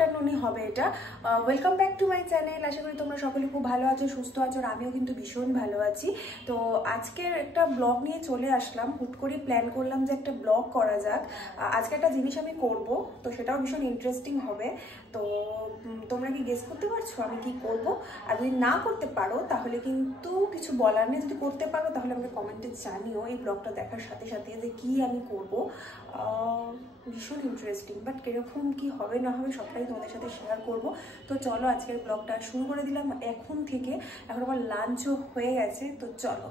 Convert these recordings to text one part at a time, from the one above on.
আফটারনুনই হবে এটা। Welcome back to my channel. আশা করি তোমরা সকলে খুব ভালো আছো, সুস্থ আছো, আর আমিও কিন্তু ভীষণ ভালো আছি। তো আজকের একটা ব্লগ নিয়ে চলে আসলাম, হুট করে প্ল্যান করলাম যে একটা ব্লগ করা যাক। আজকে একটা জিনিস আমি করব, তো সেটাও ভীষণ ইন্টারেস্টিং হবে। তো তোমরা কি গেস করতে পারছো আমি কি করব? আর যদি না করতে পারো তাহলে কিন্তু কিছু বলার নেই, যদি করতে পারো তাহলে আমাকে কমেন্টে জানিও এই ব্লগটা দেখার সাথে সাথে যে কি আমি করব। ভীষণ ইন্টারেস্টিং, বাট কিরকম কি হবে না হবে সবটাই তোমাদের সাথে শেয়ার করব। তো চলো আজকের ব্লগটা শুরু করে দিলাম এখন থেকে। এখন আমার লাঞ্চও হয়ে গেছে, তো চলো।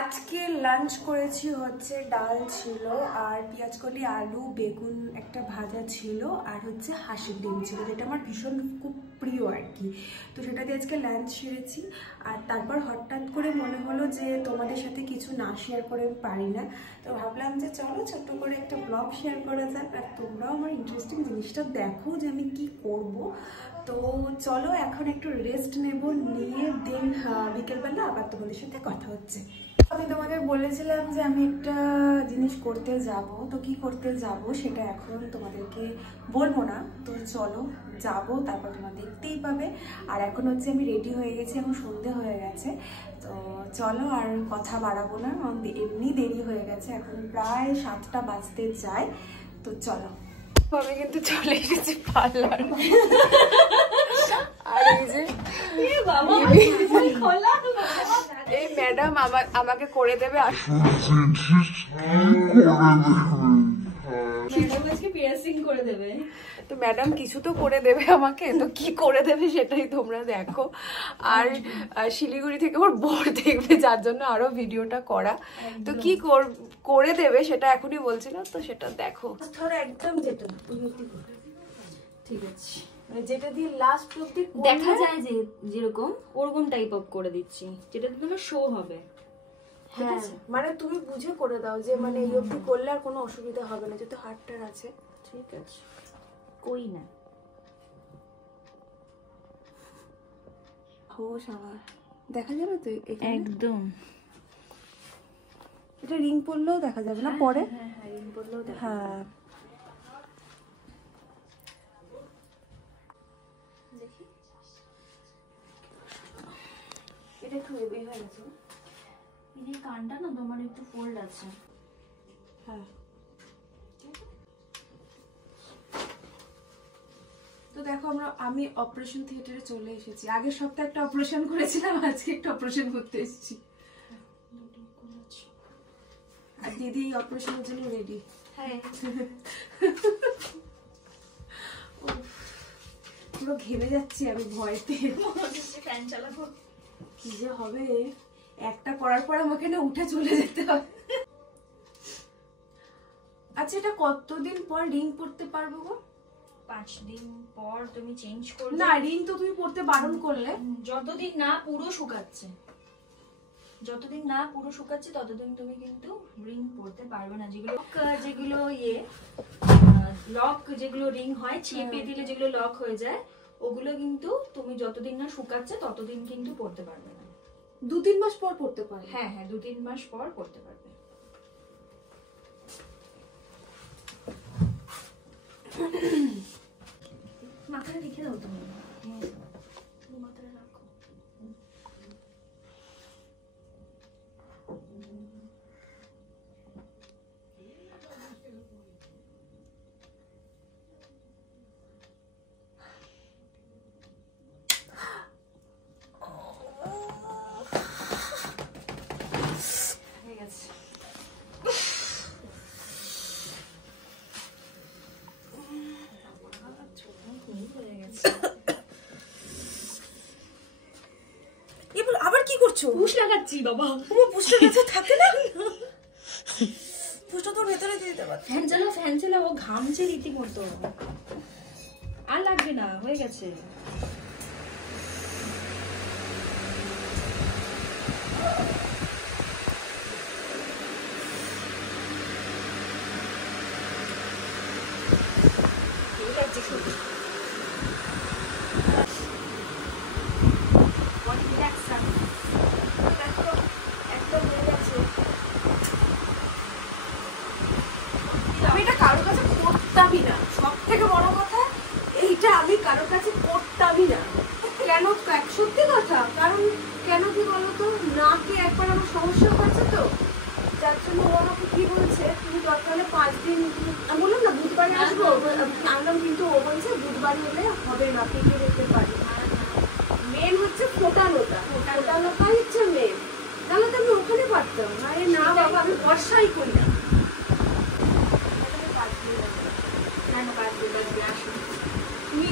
আজকে লাঞ্চ করেছি হচ্ছে ডাল ছিল, আর পেঁয়াজকলি, আলু, বেগুন একটা ভাজা ছিল, আর হচ্ছে হাঁসের ডিম ছিল, যেটা আমার ভীষণ খুব প্রিয় আর কি। তো সেটা দিয়ে আজকে লাঞ্চ সেরেছি। আর তারপর হঠাৎ করে মনে হলো যে তোমাদের সাথে কিছু না শেয়ার করে পারি না, তো ভাবলাম যে চলো ছোট্ট করে একটা ব্লগ শেয়ার করা যাক, আর তোমরাও আমার ইন্টারেস্টিং জিনিসটা দেখো যে আমি কি করব। তো চলো এখন একটু রেস্ট নেব, নিয়ে দিন বিকেলবেলা আবার তোমাদের সাথে কথা হচ্ছে। আমি তোমাদের বলেছিলাম যে আমি একটা জিনিস করতে যাব, তো কি করতে যাব সেটা এখন তোমাদেরকে বলবো না। তো চলো যাব, তারপর তোমরা দেখতেই পাবে। আর এখন হচ্ছে আমি রেডি হয়ে গেছি, এখন সন্ধে হয়ে গেছে। তো চলো আর কথা বাড়াবো না, এমনি দেরি হয়ে গেছে, এখন প্রায় 7টা বাজতে যায়। তো চলো, আমি কিন্তু চলে এসেছি পার্লার। আর এই যে এই ম্যাডাম আমাকে করে দেবে, তো ম্যাডাম কিছু তো করে দেবে আমাকে, তো কি করে দেবে সেটাই তোমরা দেখো। আর শিলিগুড়ি থেকে ওর বর দেখবে, যার জন্য আরো ভিডিওটা করা। তো কি করে দেবে সেটা এখনই বলছিল, তো সেটা দেখো। ধরো একদম যেটা ঠিক আছে, যেটা দিয়ে লাস্ট অবধি দেখা যায় যে যেরকম ওরকম টাইপ অফ করে দিচ্ছি, যেটা তোমার শো হবে। হ্যাঁ, মানে তুমি বুঝে করে দাও যে মানে এই অবধি করলে আর কোনো অসুবিধা হবে না, যেহেতু হাতটার আছে। ঠিক আছে, কই না হোস আমার দেখা যাবে তো একদম। এটা রিং পরলেও দেখা যাবে না পরে? হ্যাঁ রিং পরলেও দেখা। হ্যাঁ দেখি এটা একটু হেভি হয়ে গেছে। এই যে কানটা না তোমার একটু ফোল্ড আছে। হ্যাঁ, তো দেখো আমি অপারেশন থিয়েটারে চলে এসেছি। আগের সপ্তাহে একটা অপারেশন করেছিলাম, আজকে একটা অপারেশন করতে এসেছি। আর দিদি অপারেশনের জন্য রেডি। হ্যাঁ পুরো ঘেমে যাচ্ছি আমি ভয়তে। ফ্যান চালাবো, কি যে হবে, একটা করার পর আমাকে না উঠে চলে যেতে হবে। আচ্ছা, এটা কতদিন পর রিং পরতে পারবো গো? 5 দিন পর তুমি চেঞ্জ করবে। না, রিং তো তুমি পরতে বারণ করলে। যতদিন না পুরো শুকাচ্ছে, যতদিন না পুরো শুকাচ্ছে ততদিন তুমি কিন্তু রিং পরতে পারবে না। যেগুলো লক, যেগুলো রিং হয় চেপে দিলে যেগুলো লক হয়ে যায়, ওগুলো কিন্তু তুমি যতদিন না শুকাচ্ছে ততদিন কিন্তু পরতে পারবে না। 2-3 মাস পর পরতে পারবে? হ্যাঁ হ্যাঁ, 2-3 মাস পর পরতে পারবে। মাথায় রেখে দাও তুমি, মাথায় রাখো। আবার কি করছো? পুশ লাগাচ্ছি বাবা। পুষটা ভেতরে থাকে না, পুষটা তোর ভেতরে দিয়ে দেবা। ফ্যান চালাও, ও ঘামছে রীতিমতো। আর লাগবে না, হয়ে গেছে। আমি এটা কারোর কাছে করতামই না, সব থেকে বড় কথা এইটা একদম। আরে না বাবা, আমি বর্ষাই করি না। তুমি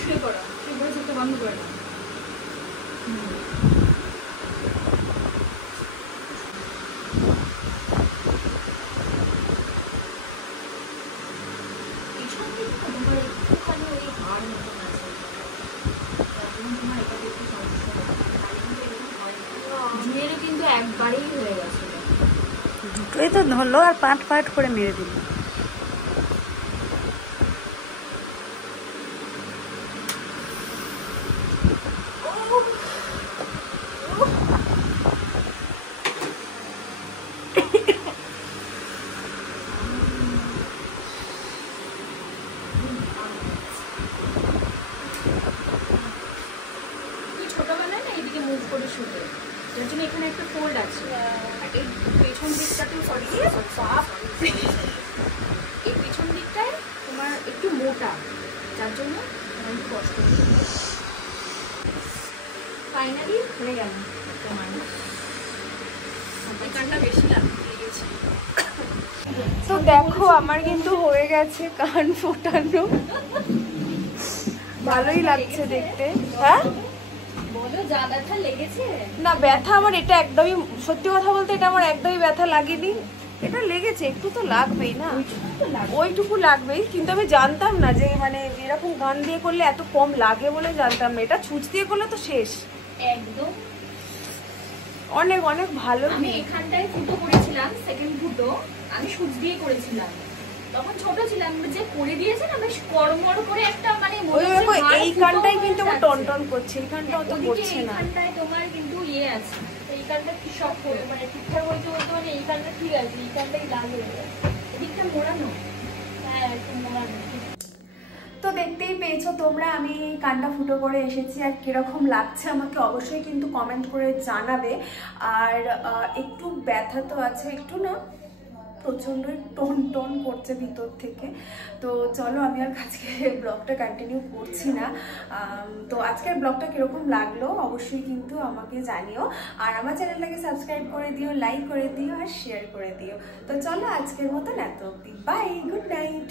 শুয়ে পড়ো, শুয়ে পড়ে চোখটা বন্ধ করে দাও। পিছন দিকে তোমার একটুখানি ওই হাড় মতন আছে, তার জন্য তোমার এটা একটু সমস্যা হচ্ছে। তাই কিন্তু এরকম হয় না। জুয়েরও কিন্তু একবারেই হয়ে গেছিল। দুটোই তো ধরলো আর পাট পাট করে মেরে দিল। তুই ছোটবেলায় না এদিকে মুভ করে শুতে, যার জন্য এখানে একটা ফোল্ড আছে। আর এই পেছন দিকটাতেও সরি এই পেছন দিকটায় তোমার একটু মোটা, যার জন্য তোমার একটু কষ্ট হচ্ছে। ফাইনালি হয়ে গেল একটা মানুষ। এই কানটা বেশি লেগেছে। তো দেখো আমার কিন্তু হয়ে গেছে কান ফোটানো, ভালোই লাগছে দেখতে। হ্যাঁ বলো, যা ব্যথা লেগেছে? না ব্যথা আমার এটা একদমই, সত্যি কথা বলতে এটা আমার একদমই ব্যথা লাগেনি। এটা লেগেছে, একটু তো লাগবেই না, ওইটুকু লাগবেই। কিন্তু আমি জানতাম না যে মানে এরকম গান দিয়ে করলে এত কম লাগে বলে জানতাম না। এটা ছুঁচ দিয়ে করলে তো শেষ একদম। অনেক অনেক ভালো। আমি এখানটায় ফুটো করেছিলাম, সেকেন্ড ফুটো আমি সুচ দিয়ে করেছিলাম। তখন ছোট ছিলাম, যে করে দিয়েছে না বেশ কড়মড় করে একটা মানে ওই দেখো এই কানটাই কিন্তু আমার টনটন করছে, এই কানটা অত করছে না। এইখানটায় তোমার কিন্তু ইয়ে আছে, এই কানটা কি সব মানে ঠিকঠাক বলতে বলতে মানে এই কানটা ঠিক আছে, এই কানটাই লাগে, এদিকটা মোড়ানো। হ্যাঁ একটু মোড়ানো। তো দেখতেই পেয়েছো তোমরা, আমি কানটা ফুটো করে এসেছি। আর কিরকম লাগছে আমাকে অবশ্যই কিন্তু কমেন্ট করে জানাবে। আর একটু ব্যথা তো আছে, একটু না প্রচণ্ডই টোন টোন করছে ভিতর থেকে। তো চলো আমি আর আজকে ব্লগটা কন্টিনিউ করছি না। তো আজকের ব্লগটা কিরকম লাগলো অবশ্যই কিন্তু আমাকে জানিও। আর আমার চ্যানেলটাকে সাবস্ক্রাইব করে দিও, লাইক করে দিও আর শেয়ার করে দিও। তো চলো আজকের মতন এত অবধি, বাই, গুড নাইট।